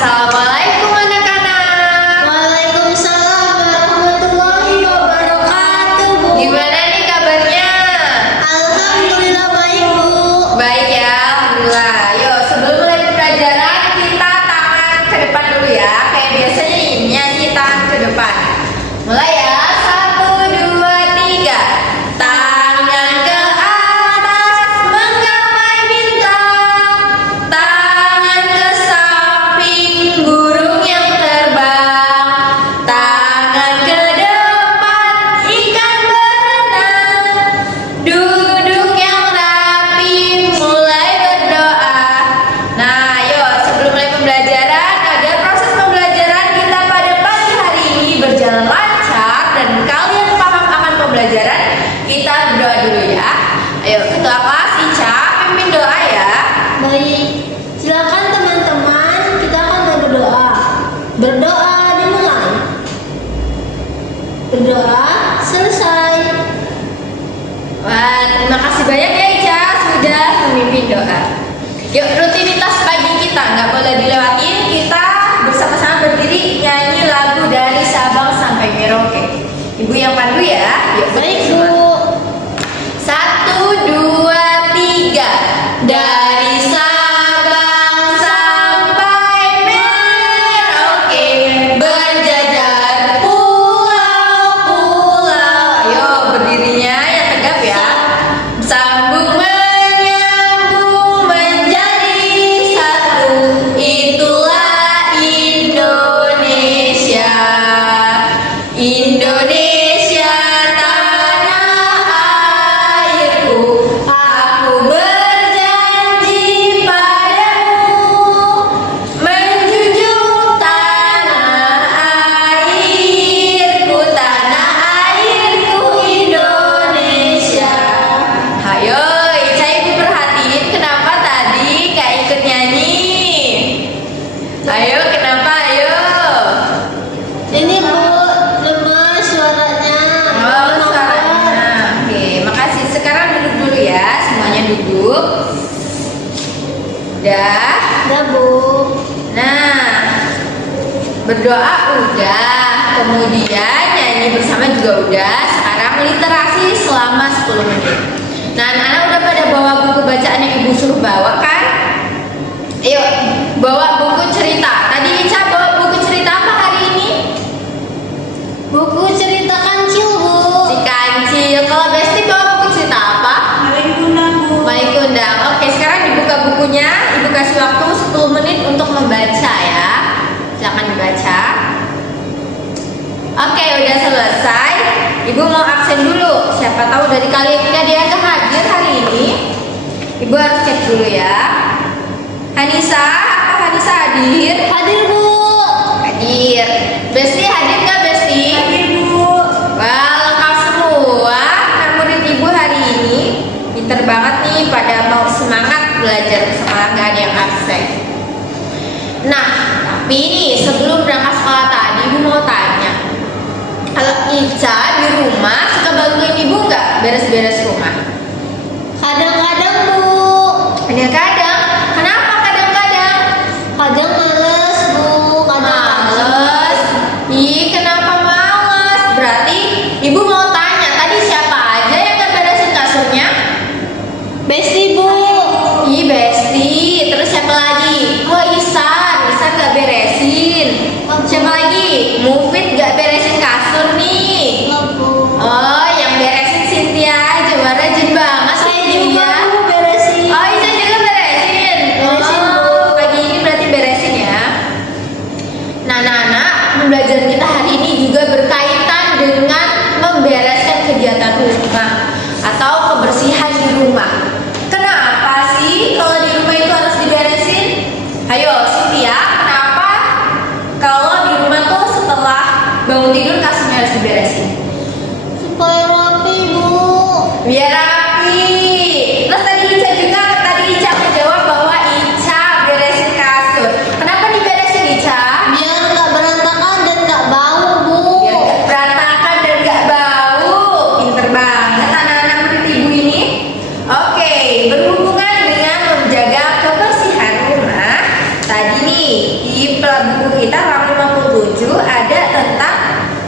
Assalamualaikum anak-anak. Waalaikumsalam warahmatullahi wabarakatuh, Bu. Gimana nih kabarnya? Alhamdulillah baik, Bu. Baik ya, alhamdulillah. Yuk, sebelum mulai pembelajaran kita tangan ke depan dulu ya. Kayak biasanya ini nyanyi tangan ke depan. Mulai ya. 1, 2, 3. Tangan ke atas menggapai bintang. Tangan ke samping burung yang terbang. Tangan ke depan ikan berenang. Duduk yang rapi mulai berdoa. Nah, yuk sebelum mulai pembelajaran, agar proses pembelajaran kita pada pagi hari ini berjalan lancar dan kalian paham akan pembelajaran, kita berdoa dulu ya. Ayo, ketua kelas Ica pimpin doa ya. Baik, silakan teman-teman, kita akan berdoa. Berdoa dimulai. Berdoa selesai. Wah, terima kasih banyak ya Ica sudah memimpin doa. Yuk, rutinitas pagi kita nggak boleh dilewatin. Kita bersama-sama berdiri nyanyi lagu dari Sabang sampai Merauke. Ibu yang pandu ya. Yuk, Baik, bersama. Bu. 1, 2, 3. Dari Sabang sampai Merauke, berjajar pulau-pulau. Ayo berdirinya yang tegap ya. Sambung menyambung menjadi satu. Itulah Indonesia. Indonesia tanah airku. Aku berjanji padamu menjunjung tanah airku Indonesia. Hayo, Ica ibu perhatiin kenapa tadi gak ikut nyanyi? Ayo, kenapa? Ayo. Ini, Bu, lemah suaranya. Oh, suaranya. Oke, makasih. Sekarang duduk dulu ya, semuanya duduk. Udah. Udah, Bu. Nah, berdoa udah, kemudian nyanyi bersama juga udah. Sekarang literasi selama 10 menit. Nah, anak-anak udah pada bawa buku bacaan yang ibu suruh bawa kan? Ayo, bawa buku cerita. Tadi Ica bawa buku cerita apa hari ini? Buku cerita kancil, Bu. Si Kancil. Kalau Besti bawa buku cerita apa? Maling Kundang, Bu. Maling Kundang. Oke, sekarang dibuka bukunya. Ibu kasih waktu 10 menit untuk membaca ya. Silakan dibaca. Oke, udah selesai. Ibu mau absen dulu. Siapa tahu dari kalian ini ada yang gak hadir hari ini. Ibu harus cek dulu ya. Hanisa, apa Hanisa hadir? Hadir, Bu. Hadir. Besti hadir nggak Besti? Hadir, Bu. Wah, lengkap semua. Kan murid ibu hari ini pinter banget nih, pada mau semangat belajar sekolah, nggak ada yang absen. Nah, tapi nih sebelum berangkat sekolah tadi, ibu mau tanya, kalau Ica di rumah suka bantuin ibu nggak beres-beres rumah? Kadang-kadang, Bu. Kadang-kadang. Kenapa kadang-kadang? Kadang males, Bu. Males. Ih, kenapa males? Berarti ibu mau tanya, tadi siapa aja yang nggak beresin kasurnya? Besti, Bu. Ih, Besti. Terus siapa lagi? Oh, Isan nggak beresin. Siapa lagi? Mufid nggak beresin kasur nih. Bu. Oh, yang beresin Cynthia aja. Rajin banget Saya sih juga, dia. Bu, beresin. Oh, Isan juga beresin. Beresin, Bu. Oh, pagi ini berarti beresin ya. Nah, anak-anak, pembelajaran kita hari ini juga berkaitan dengan membereskan kegiatan rumah atau kebersihan di rumah. Kenapa sih kalau di rumah itu harus diberesin? Ayo, Cynthia, kenapa kalau di rumah tuh setelah bangun tidur kasurnya harus diberesin? Supaya rapi, Bu. Biar rapi. Terus tadi Ica menjawab bahwa Ica beresin kasur. Kenapa diberesin Ica? Biar nggak berantakan dan nggak bau, Bu. Biar nggak berantakan dan nggak bau. Pinter banget anak-anak murid ibu ini. Oke, berhubungan dengan menjaga kebersihan rumah. Tadi nih buku kita halaman 57 ada tentang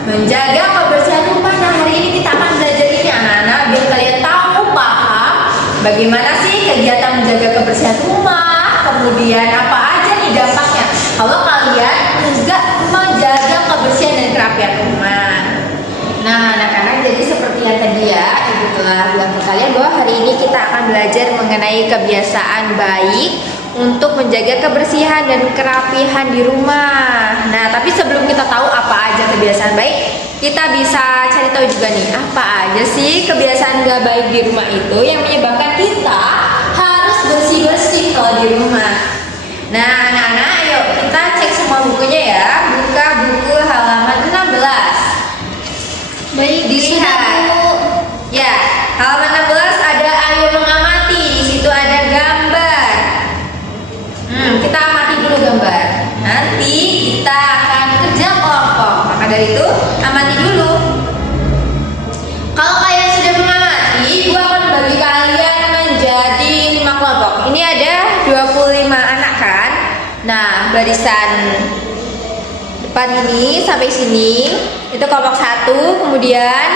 menjaga kebersihan rumah. Nah, hari ini kita akan belajar ini anak-anak biar kalian tahu paham bagaimana sih kegiatan menjaga kebersihan rumah, kemudian apa aja nih dampaknya kalau kalian enggak menjaga kebersihan dan kerapian rumah. Nah, anak-anak, jadi seperti yang tadi ya, Ibu telah bilang ke kalian bahwa hari ini kita akan belajar mengenai kebiasaan baik untuk menjaga kebersihan dan kerapihan di rumah. Nah, tapi sebelum kita tahu apa aja kebiasaan baik, kita bisa cari tahu juga nih, apa aja sih kebiasaan gak baik di rumah itu yang menyebabkan kita harus bersih-bersih kalau di rumah. Nah, anak-anak, ayo kita cek semua bukunya ya. Buka buku halaman 16. Baik, Dilihat. sudah, Bu. Ya, halaman 16 ada ayo mengamati. Di situ ada gambar. Kita amati dulu gambar. Nanti kita akan kerja kelompok. Maka dari itu, amati dulu. Kalau kalian sudah mengamati, Ibu akan bagi kalian menjadi 5 kelompok. Ini ada 25 anak kan? Nah, barisan depan ini sampai sini itu kelompok 1, kemudian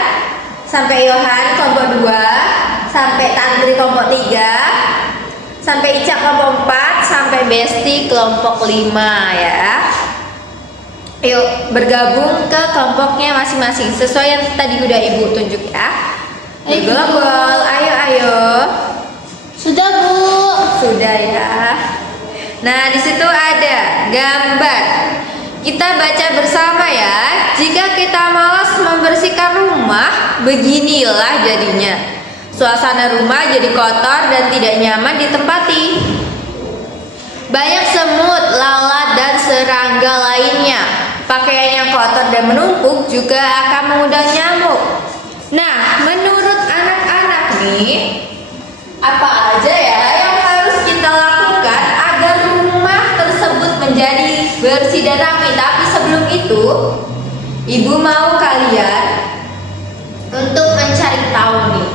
sampai Yohan kelompok 2, sampai Tantri kelompok 3, sampai Ica kelompok 4, sampai Besti kelompok 5 ya. Yuk bergabung ke kelompoknya masing-masing sesuai yang tadi udah Ibu tunjuk ya. Bergelombol, ayo. Sudah, Bu. Sudah ya. Nah, di situ ada gambar. Kita baca bersama ya. Jika kita malas membersihkan rumah, beginilah jadinya. Suasana rumah jadi kotor dan tidak nyaman ditempati. Banyak semut, lalat, dan serangga lainnya. Pakaian yang kotor dan menumpuk juga akan mengundang nyamuk. Nah, menurut anak-anak nih, apa aja ya yang harus kita lakukan agar rumah tersebut menjadi bersih dan rapi? Tapi sebelum itu, Ibu mau kalian untuk mencari tahu nih,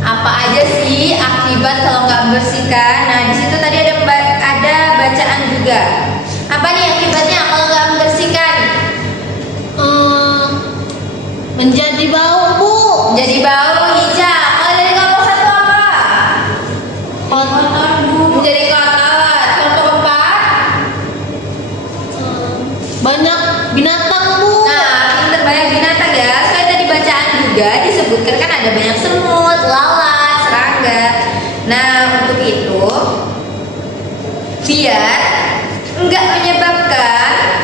apa aja sih akibat kalau nggak membersihkan. Nah, di situ tadi ada bacaan juga. Apa nih akibatnya kalau nggak membersihkan? Menjadi bau, Bu. Jadi bau, Ica. Kalau dari kelompok 1 apa? Kotor, Bu. Menjadi kotor. Kelompok 4? Banyak binatang, Bu. Nah, pinter, banyak binatang ya. Sekali tadi bacaan juga disebutkan kan ada banyak semut, lalat, serangga. Nah, untuk itu biar enggak menyebabkan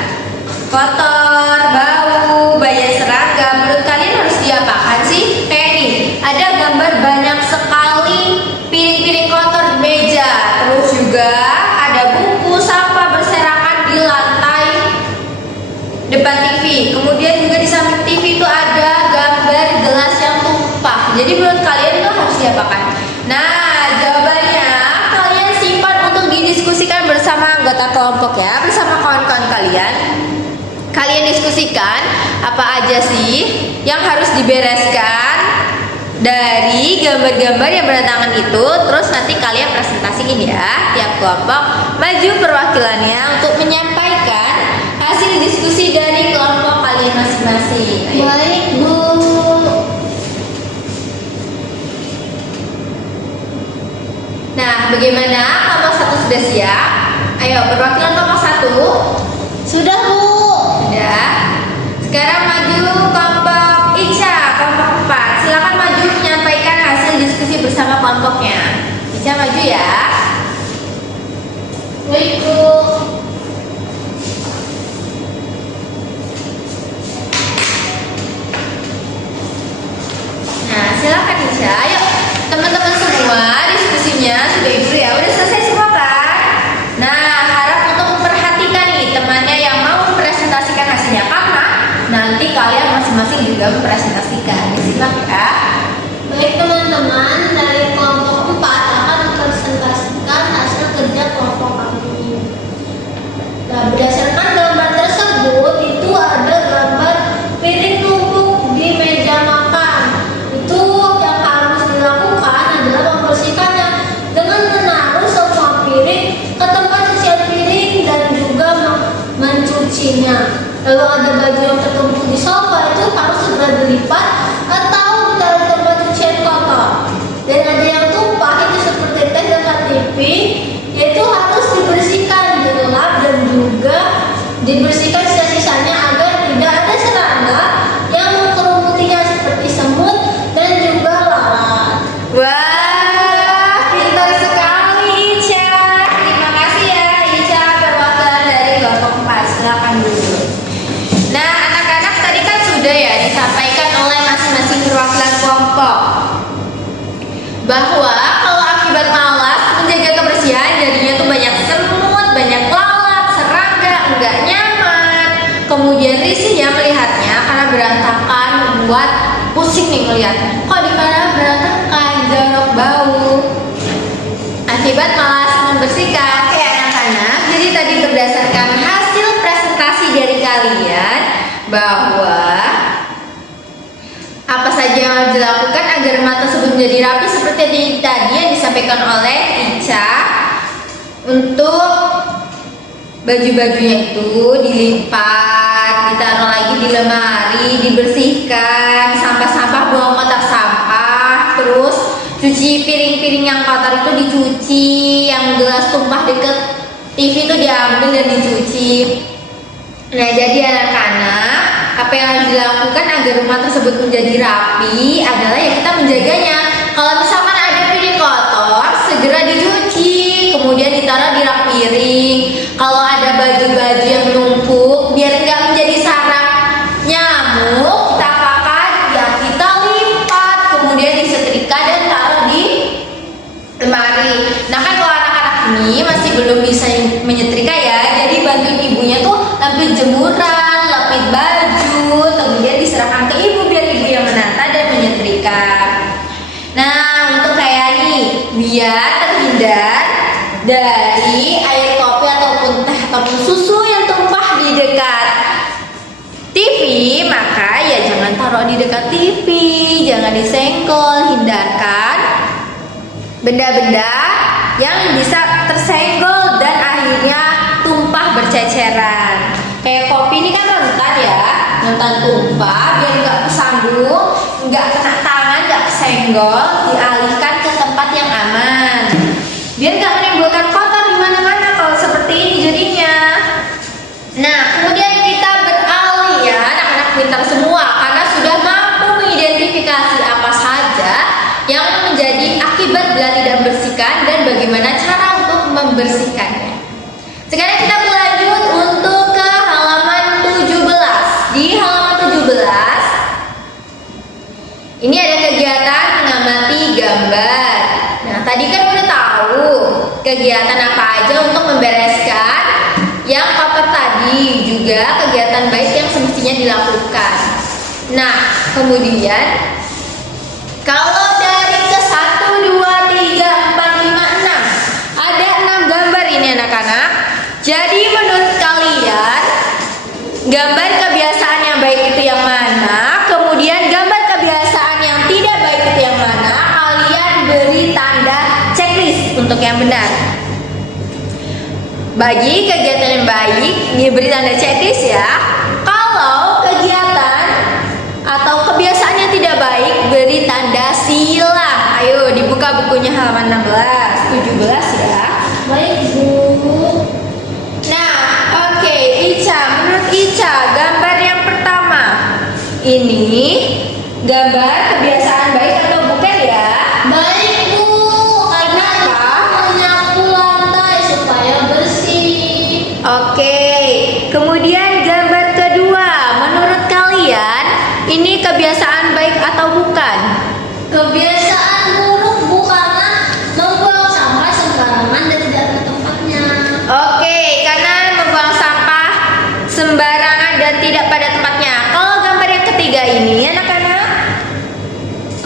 kotor, bau, banyak serangga, menurut kalian harus diapakan sih? Kayak nih, ada gambar banyak sekali piring-piring kotor di meja. Terus juga ada buku sampah berserakan di lantai depan TV. Kemudian juga di samping TV itu ada gambar gelas yang tumpah. Jadi menurut kalian itu harus diapakan? Nah, jawabannya kalian simpan untuk didiskusikan bersama anggota kelompok ya, bersama kawan-kawan kalian. Kalian diskusikan apa aja sih yang harus dibereskan dari gambar-gambar yang berantakan itu. Terus nanti kalian presentasiin ya, tiap kelompok maju perwakilannya untuk menyampaikan hasil diskusi dari kelompok kalian masing-masing. Ayo. Baik, Bu. Nah, bagaimana kelompok 1 sudah siap? Ayo, perwakilan kelompok 1. Sudah, Bu. Sudah. Sekarang maju kelompok Ica, kelompok 4. Silakan maju menyampaikan hasil diskusi bersama kelompoknya. Ica maju ya. Baik, Bu. Nah, silakan Ica. Ayo, teman-teman semua diskusinya sudah Ibu ya. Udah selesai semua kan? Nah, harap untuk memperhatikan nih temannya yang mau mempresentasikan hasilnya, karena nanti kalian masing-masing juga mempresentasikan. Disimak ya. Baik, teman-teman, dari kelompok 4 akan mempresentasikan hasil kerja kelompok kami. Nah, berdasarkan gambar tersebut, itu ada gambar piring numpuk di meja makan. Itu yang harus dilakukan adalah membersihkannya dengan menaruh semua piring ke tempat sisian piring dan juga mencucinya. Lalu ada baju yang tertumpuk di sofa itu harus segera dilipat atau ditaruh di tempat cucian kotor. Dan ada yang tumpah itu seperti teh dengan TV, yaitu harus dibersihkan, dilap dan juga dibersihkan sisa-sisanya agar tidak ada serangga yang mengkerumutinya seperti semut dan juga lalat. Wah, pintar sekali Ica. Terima kasih ya Ica, perwakilan dari kelompok 4. Silakan duduk. Nah, anak-anak tadi kan sudah ya disampaikan oleh masing-masing perwakilan kelompok bahwa kalau akibat malas menjaga kebersihan jadinya tuh banyak semut, banyak lalat, serangga, enggak nyaman. Kemudian risihnya melihatnya karena berantakan, membuat pusing nih melihatnya. Kok di mana berantakan, jorok, bau. Akibat malas membersihkan. Oke anak-anak, jadi tadi berdasarkan hasil presentasi dari kalian bahwa apa saja yang harus dilakukan agar rumah tersebut menjadi rapi seperti tadi yang disampaikan oleh Ica. Untuk baju-bajunya itu dilipat, ditaruh lagi di lemari, dibersihkan, sampah-sampah buang kotak sampah, terus cuci piring-piring yang kotor itu dicuci, yang gelas tumpah deket TV itu diambil dan dicuci. Nah, jadi anak-anak, apa yang harus dilakukan agar rumah tersebut menjadi rapi adalah ya kita menjaganya. Kalau misalkan ada piring kotor, segera dicuci, kemudian ditaruh di rak piring. Kalau ada baju-baju yang menumpuk, biar nggak menjadi sarang nyamuk, kita apakan? Ya kita lipat, kemudian disetrika dan taruh di lemari. Nah kan kalau anak-anak ini masih belum bisa menyetrika ya, jadi bantuin ibunya tuh lapis jemuran, lapis baju, kemudian diserahkan ke ibu biar ibu yang menata dan menyetrika. Nah untuk kayak nih, biar terhindar dari air kopi ataupun teh ataupun susu yang tumpah di dekat TV, maka ya jangan taruh di dekat TV, jangan disenggol, hindarkan benda-benda yang bisa tersenggol dan akhirnya tumpah berceceran. Kayak kopi ini kan rentan ya, rentan tumpah, biar nggak kesandung, nggak kena tangan, nggak kesenggol, dialihkan ke tempat yang aman. Biar nggak menimbulkan kotor di mana-mana kalau seperti ini jadinya. Nah, kemudian kita beralih ya, anak-anak pintar semua karena sudah mampu mengidentifikasi apa saja yang menjadi akibat bila tidak membersihkan dan bagaimana cara untuk membersihkannya. Sekarang kita berlanjut untuk ke halaman 17. Di halaman 17 ini ada kegiatan mengamati gambar. Nah, tadi kan udah tahu kegiatan apa aja untuk membereskan yang kotor tadi, juga kegiatan baik yang semestinya dilakukan. Nah, kemudian kalau dari ke 1, 2, 3, 4, 5, 6 ada 6 gambar ini anak-anak. Jadi menurut kalian gambar kebiasaan yang baik itu yang mana? Kemudian gambar kebiasaan yang tidak baik itu yang mana? Kalian beri tanda checklist untuk yang benar. Bagi kegiatan yang baik, ini beri tanda checklist ya. Kalau kegiatan atau kebiasaan yang tidak baik, beri tanda silang. Ayo dibuka bukunya halaman 16, 17 ya. Baik Bu. Nah, oke, Ica, menurut Ica, gambar yang pertama ini gambar kebiasaan baik atau bukan ya? Baik Bu, karena Kenapa? menyapu lantai supaya bersih. Oke, kemudian gambar kedua, menurut kalian ini kebiasaan baik atau bukan? Kebiasaan buruk Bu, karena membuang sampah sembarangan dan tidak ke tempatnya. Oke, karena membuang sampah sembarangan dan tidak pada tempatnya. Kalau gambar yang ketiga ini anak-anak,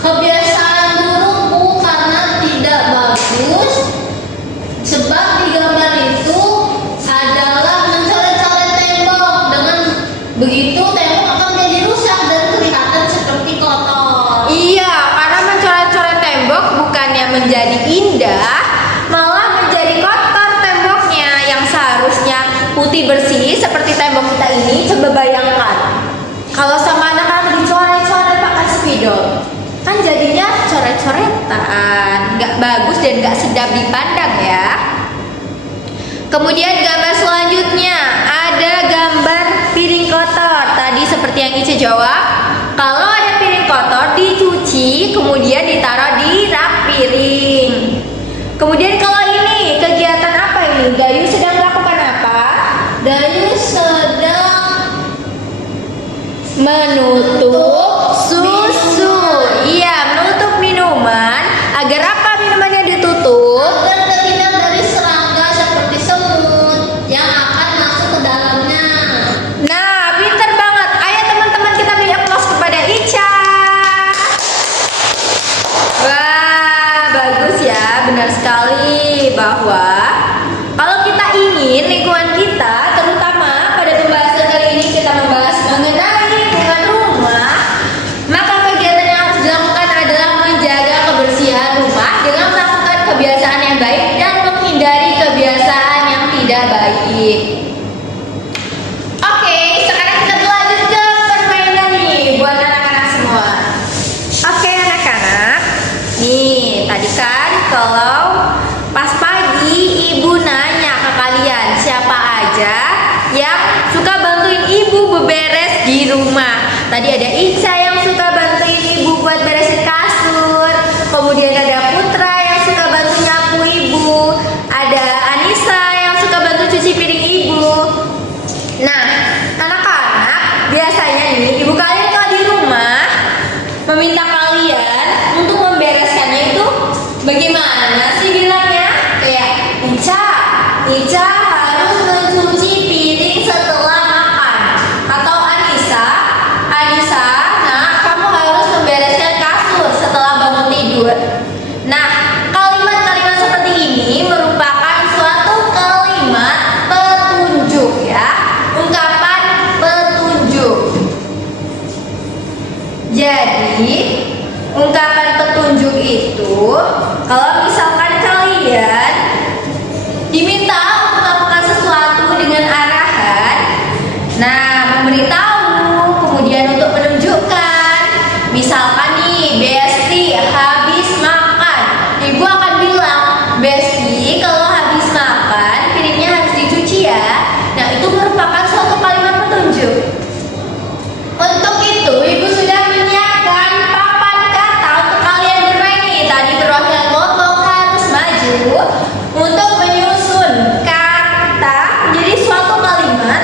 Kebiasaan buruk Bu, karena tidak bagus, sebab di gambar itu adalah mencoret-coret tembok. Dengan begitu tembok akan menjadi rusak dan kelihatan seperti kotor. iya, karena mencoret-coret tembok bukannya menjadi indah, malah menjadi kotor temboknya yang seharusnya putih bersih seperti tembok kita bagus dan nggak sedap dipandang ya. Kemudian gambar selanjutnya ada gambar piring kotor. Tadi seperti yang Ica jawab, kalau ada piring kotor dicuci kemudian ditaruh di rak piring. Kemudian kalau ini kegiatan apa ini? Gayu sedang melakukan apa? Gayu sedang Menutup susu. Iya, menutup minuman. Agar apa minumannya ditutup? agar terhindar dari serangga seperti semut yang akan masuk ke dalamnya. Nah, pintar banget. Ayo teman-teman kita beri aplaus kepada Ica. Wah, bagus ya. Benar sekali bahwa kalau kita ingin lingkungan kita, terutama pada pembahasan kali ini kita membahas mengenai lingkungan rumah, maka kegiatan yang harus dilakukan adalah menjaga kebersihan rumah dengan melakukan kebiasaan yang baik dan menghindari kebiasaan yang tidak baik. Oke, sekarang kita lanjut ke permainan nih buat anak-anak semua. Oke anak-anak, nih tadi kan kalau pas pagi ibu nanya ke kalian siapa aja yang suka bantuin ibu beberes di rumah. Tadi ada Ica yang suka bantuin ibu buat beresin kasur. Kemudian ada Putra yang suka bantu nyapu ibu. Ada Anissa yang suka bantu cuci piring ibu. Nah, anak-anak, biasanya nih ibu kalian kalau di rumah meminta kalian untuk membereskannya itu bagaimana sih bilangnya? Kayak Ica harus mencuci piring setelah makan. Atau Anissa, nah kamu harus membereskan kasur setelah bangun tidur. Nah, kalimat-kalimat seperti ini merupakan suatu kalimat petunjuk ya, ungkapan petunjuk. Jadi, ungkapan petunjuk itu kalau misalkan kalian diminta untuk melakukan sesuatu dengan arahan, nah memberitahu, kemudian untuk menunjukkan. Misalkan nih, Besti habis makan, ibu akan bilang, Besti kalau habis makan piringnya harus dicuci ya. Nah itu merupakan suatu kalimat petunjuk. Untuk itu ibu sudah menyiapkan papan kata untuk kalian bermain nih. Tadi perwakilan kelompok harus maju untuk menyusun kata menjadi suatu kalimat.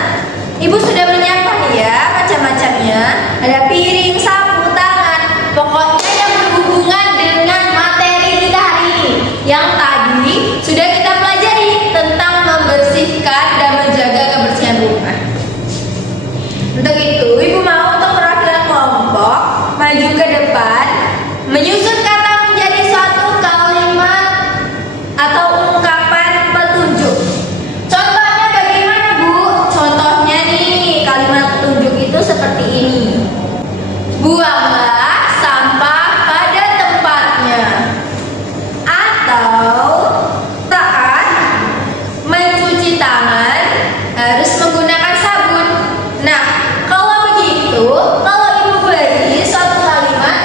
Ibu sudah menyiapkan ya macam-macamnya. Ada piring, sapu tangan, pokoknya yang berhubungan dengan materi kita hari ini. Yang tadi sudah kita pelajari tentang membersihkan dan menjaga kebersihan rumah. Untuk itu, ibu mau untuk perwakilan kelompok maju ke depan, menyusun kata menjadi suatu kalimat atau ungkapan petunjuk. Contohnya bagaimana Bu? Contohnya nih, kalimat petunjuk itu seperti ini. Buanglah sampah pada tempatnya. Atau saat mencuci tangan harus menggunakan sabun. Nah, kalau begitu, kalau ibu beri suatu kalimat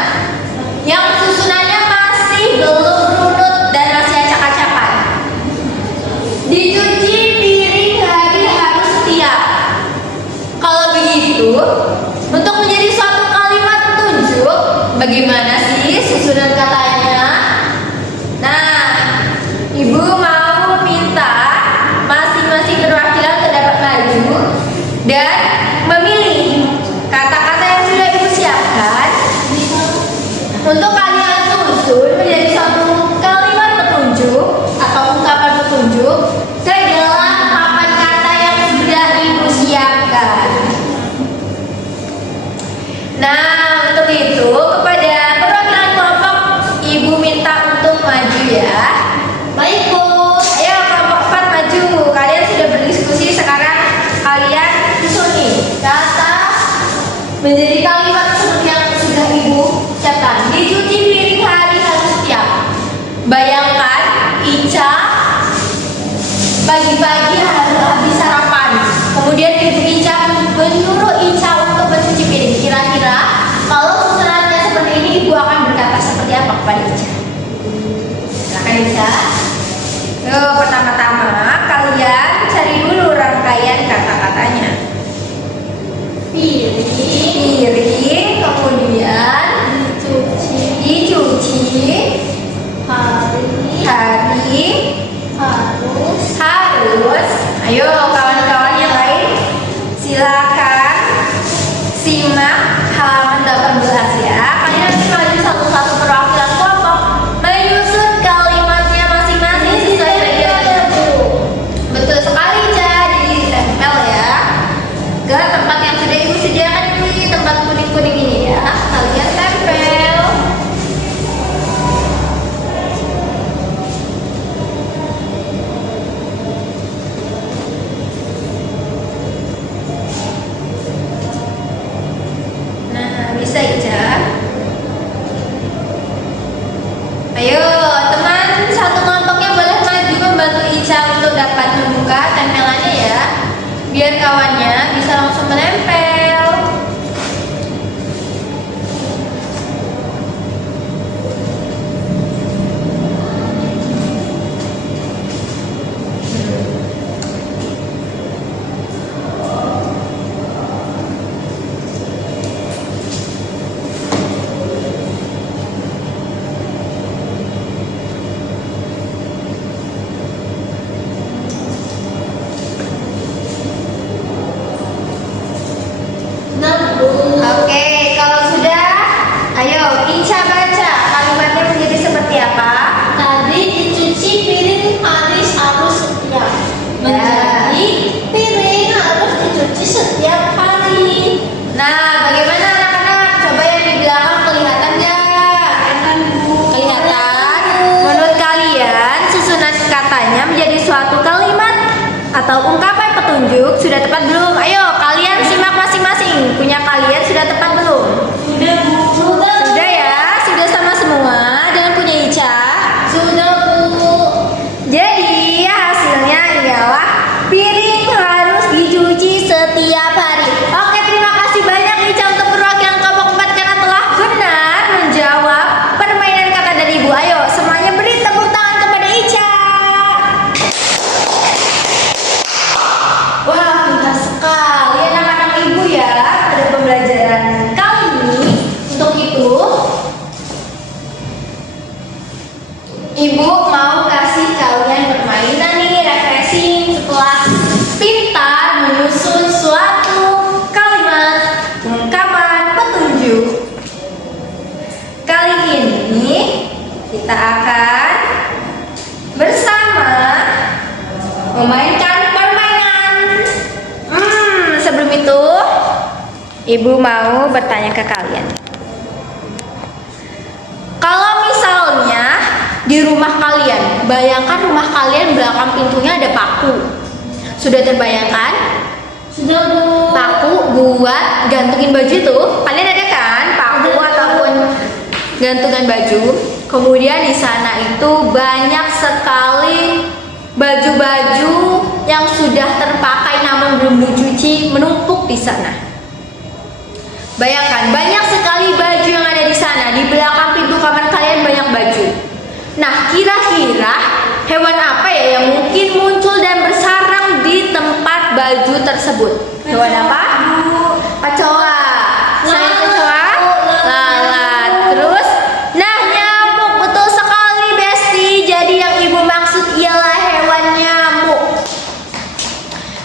yang susunannya masih belum runut dan masih acak-acakan. Dicuci piring hari harus setiap. Kalau begitu, untuk menjadi suatu kalimat petunjuk, bagaimana sih susunan katanya? Nah, ibu mau minta masing-masing perwakilan untuk dapat maju dan memilih kata-kata yang sudah ibu siapkan untuk kalian susun menjadi suatu kalimat petunjuk atau ungkapan petunjuk ke dalam papan kata yang sudah ibu siapkan. Nah, untuk itu kepada perwakilan kelompok ibu minta untuk maju ya. Baik Bu, ayo kelompok 4 maju. Kalian sudah berdiskusi, sekarang kalian susun nih kata menjadi kalimat seperti yang sudah ibu siapkan. Dicuci piring hari harus setiap. Bayangkan Ica pagi-pagi harus habis sarapan, kemudian ibu Ica menyuruh Ica untuk mencuci piring. Kira-kira kalau susunannya seperti ini, ibu akan berkata seperti apa kepada Ica? Silakan Ica? Yuk, pertama-tama kalian cari dulu rangkaian kata-katanya. Piring, kemudian dicuci, hari, harus. Ayo kawan-kawan yang lain, silakan simak halaman 18 ya. Kalian nanti maju satu-satu perwakilan kelompok, menyusun kalimatnya masing-masing sesuai bagiannya. Betul sekali, jadi ditempel ya ke tempat yang sudah ibu sediakan ini, tempat kuning-kuning ini ya. Kalian tempel. Nah, bisa Ica. Ayo, teman satu kelompoknya boleh maju membantu Ica untuk dapat membuka tempelannya ya. Biar kawannya bisa langsung menempel. Oke, kalau sudah, ayo Ica baca kalimatnya menjadi seperti apa? Tadi dicuci piring harus setiap. Menjadi piring harus dicuci setiap hari. Nah, bagaimana anak-anak? Coba yang di belakang kelihatan nggak? Kelihatan. Menurut kalian, susunan katanya menjadi suatu kalimat atau ungkapan petunjuk sudah tepat belum? Ayo, kalian simak masing-masing. Punya kalian sudah tepat belum? Sudah, Bu. Sudah ya? Sudah sama semua? Dan punya Ica? Sudah, Bu. Jadi hasilnya ialah piring harus dicuci setiap hari. Oke, terima kasih banyak Ica untuk perwakilan kelompok 4 karena telah benar menjawab permainan kata dari Ibu. Ayo semuanya beri tepuk tangan kepada Ica. Wah, pintar sekali anak-anak Ibu ya pada pembelajaran kali ini. Untuk itu, Ibu mau kasih kalian permainan nih, refreshing setelah pintar menyusun suatu kalimat ungkapan petunjuk. Kali ini kita akan bersama memainkan permainan. Sebelum itu, Ibu mau bertanya ke kalian. Kalau misalnya di rumah kalian, bayangkan rumah kalian belakang pintunya ada paku. Sudah terbayangkan? Sudah, Bu. Paku buat gantungin baju itu. Kalian ada kan paku ataupun gantungan baju? Kemudian di sana itu banyak sekali baju-baju yang sudah terpakai namun belum dicuci menumpuk di sana. Bayangkan banyak sekali baju yang ada di sana. Di belakang pintu kamar kalian banyak baju. Nah, kira-kira hewan apa ya yang mungkin muncul dan bersarang di tempat baju tersebut? Hewan apa? Kecoa. Selain kecoa, lalat. Terus, nah nyamuk, betul sekali Besti. Jadi yang Ibu maksud ialah hewan nyamuk.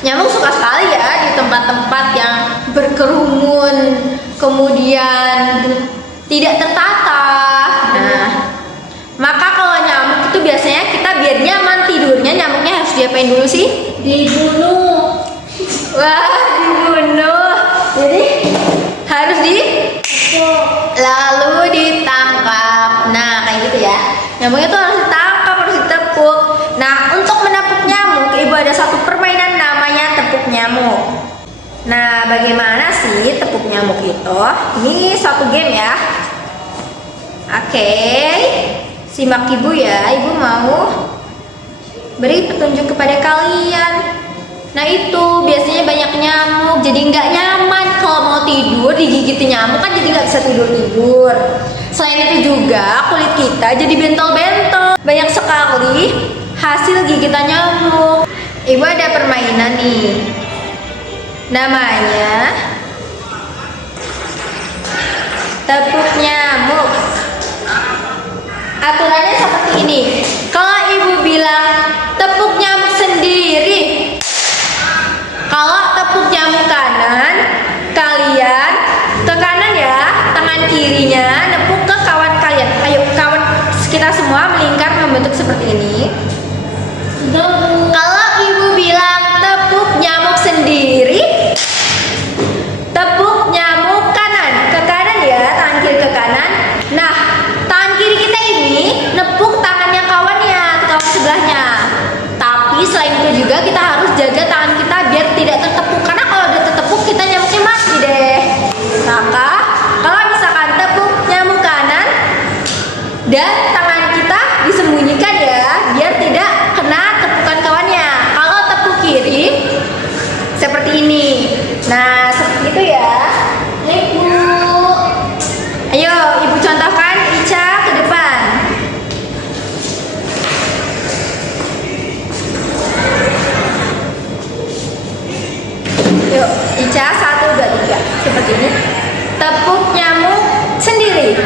Nyamuk suka sekali ya di tempat-tempat yang berkerumun, kemudian tidak tertata. Nah, maka kalau nyamuk itu biasanya kita biar nyaman tidurnya, nyamuknya harus diapain dulu sih? Dibunuh. Wah, dibunuh. Jadi harus lalu ditangkap. Nah, kayak gitu ya. Nyamuknya tuh harus ditangkap, harus ditepuk. Nah, untuk menepuk nyamuk, Ibu ada satu permainan namanya tepuk nyamuk. Nah, bagaimana sih tepuk nyamuk itu? Ini suatu game ya. Oke, simak Ibu ya. Ibu mau beri petunjuk kepada kalian. Nah itu biasanya banyak nyamuk, jadi nggak nyaman kalau mau tidur digigit nyamuk kan jadi nggak bisa tidur. Selain itu juga kulit kita jadi bentol-bentol. Banyak sekali hasil gigitan nyamuk. Ibu ada permainan nih. Namanya tepuk nyamuk. Aturannya seperti ini. Kalau ibu bilang tepuk nyamuk sendiri, kalau tepuk nyamuk kanan, kalian ke kanan ya, tangan kirinya nepuk ke kawan kalian. Ayo kawan kita semua melingkar membentuk seperti ini. Kalau ibu bilang tepuk nyamuk sendiri, tepuk nyamuk kanan, ke kanan ya, tangan kiri ke kanan. Nah, tangan kiri kita ini nepuk tangannya kawannya, kawan sebelahnya. Tapi selain itu juga kita harus jaga tangan kita biar tidak tertepuk, karena kalau udah tertepuk kita nyamuknya mati deh. Maka kalau misalkan tepuk nyamuk kanan dan tangan kita disembunyikan ya, biar tidak kena tepukan kawannya. Kalau tepuk kiri seperti ini. Nah, seperti itu ya. Ibu. Ayo, ibu contohkan Ica ke depan. Yuk, Ica 1, 2, 3. Seperti ini. Tepuk nyamuk sendiri.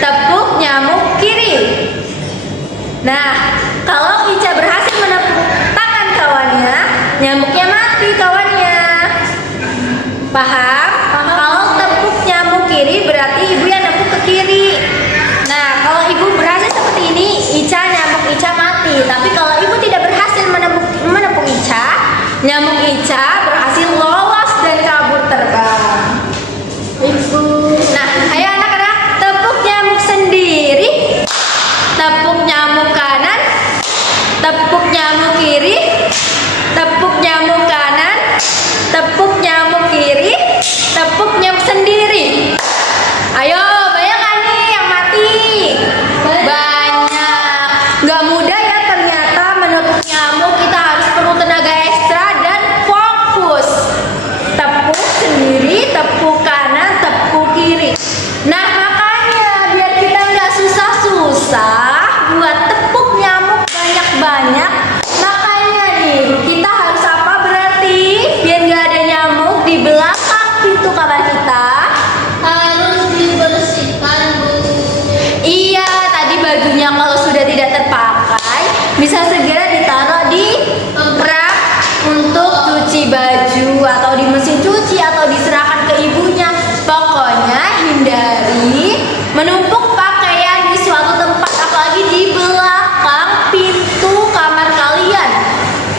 Tepuk nyamuk kiri. Nah, kalau Ica berhasil menepuk tangan kawannya, nyamuknya mati kawannya. Paham? Kalau tepuk nyamuk kiri berarti ibu yang nepuk ke kiri. Nah, kalau ibu berhasil seperti ini, nyamuk Ica mati. Tapi kalau ibu tidak berhasil menepuk Ica, nyamuk Ica berhasil lolos dan kabur terbang. Ibu. Nah, ayo anak-anak, tepuk nyamuk sendiri. Tepuk nyamuk kanan. Tepuk nyamuk kiri. Tepuk nyamuk kanan. Tepuk nyamuk kiri. Tepuk nyamuk sendiri. Ayo, banyak kan nih yang mati? Banyak. Gak mudah ya ternyata menepuk nyamuk. Kita harus perlu tenaga ekstra dan fokus. Tepuk sendiri, tepuk kanan, tepuk kiri. Nah, makanya biar kita nggak susah-susah buat tepuk nyamuk banyak-banyak. Makanya nih, kita harus apa berarti? Biar nggak ada nyamuk di belakang pintu kamar kita. Harus dibersihkan, Bu. Iya, tadi bajunya kalau sudah tidak terpakai, bisa segera ditaruh di rak untuk cuci baju atau di mesin cuci atau diserahkan ke ibunya. Pokoknya hindari menumpuk pakaian di suatu tempat, apalagi di belakang pintu kamar kalian,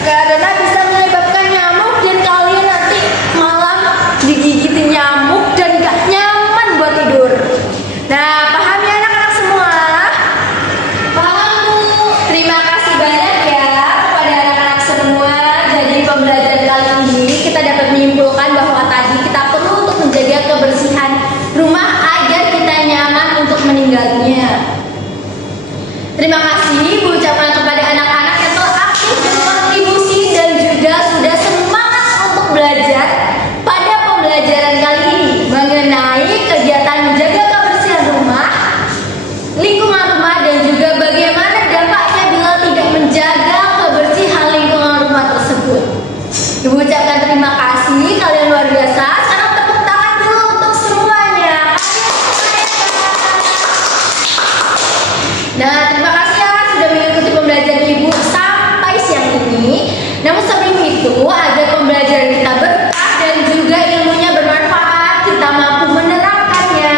karena bisa menyebabkan nyamuk dan kalian nanti malam digigit nyamuk dan gak nyaman buat tidur. Nah, paham ya anak-anak semua? Paham, Bu. Terima kasih banyak ya kepada anak-anak semua. Jadi pembelajaran kali ini kita dapat menyimpulkan bahwa tadi kita perlu untuk menjaga kebersihan rumah agar kita nyaman untuk meninggalnya. Terima kasih Bu ucapkan kepada anak-anak yang telah aktif berkontribusi dan juga sudah semangat untuk belajar pada pembelajaran kali ini mengenai kegiatan menjaga kebersihan rumah, lingkungan rumah, dan juga bagaimana dampaknya bila tidak menjaga kebersihan lingkungan rumah tersebut. Ibu ucapkan terima kasih, kalian luar biasa. Sekarang tepuk tangan dulu untuk semuanya. Nah, terima kasih ya sudah mengikuti pembelajaran Ibu sampai siang ini. Namun sebelum itu, agar pembelajaran kita berkah dan juga ilmunya bermanfaat, kita mampu menerapkannya,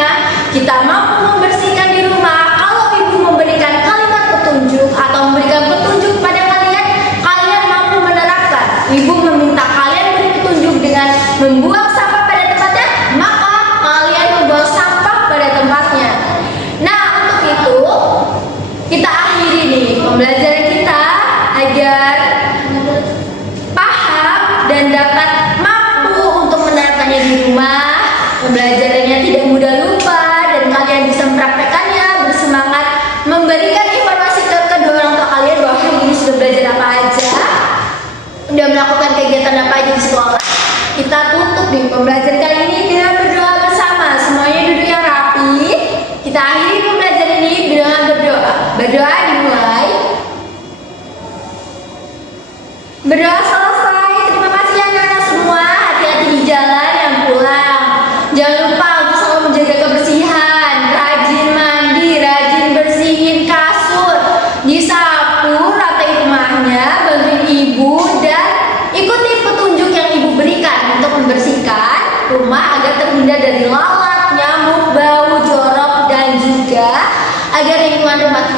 kita mampu membersihkan di rumah. Kalau Ibu memberikan kalimat petunjuk atau memberikan petunjuk pada kalian, kalian mampu menerapkan. Ibu meminta kalian beri petunjuk dengan membuang sampah pada tempatnya, maka kalian membuang sampah pada tempatnya. Nah, untuk itu kita akhiri nih pembelajaran kita agar paham dan dapat mampu untuk menerapkannya di rumah. Pembelajarannya tidak mudah lupa dan kalian bisa mempraktekannya, bersemangat memberikan informasi ke kedua orang tua kalian bahwa hari ini sudah belajar apa aja, udah melakukan kegiatan apa aja di sekolah. Kita tutup nih pembelajaran kali ini debat